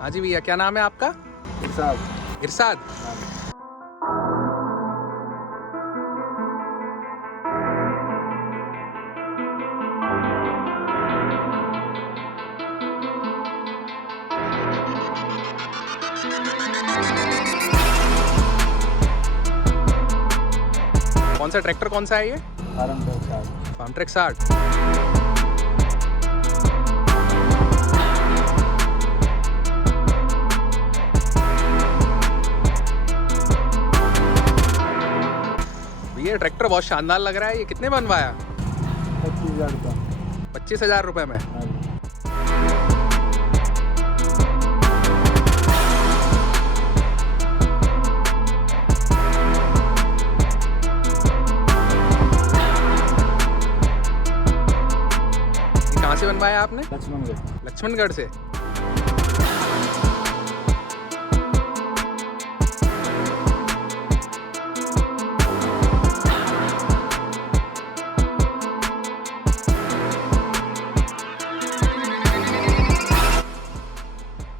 हाँ जी भैया, क्या नाम है आपका? इरशाद। इरशाद। कौन सा ट्रैक्टर कौन सा है ये? फार्मट्रैक 60। ये ट्रैक्टर बहुत शानदार लग रहा है। ये कितने बनवाया? 25,000 रुपये। 25,000 रुपये में। कहाँ से बनवाया आपने? लक्ष्मणगढ़। लक्ष्मणगढ़ से।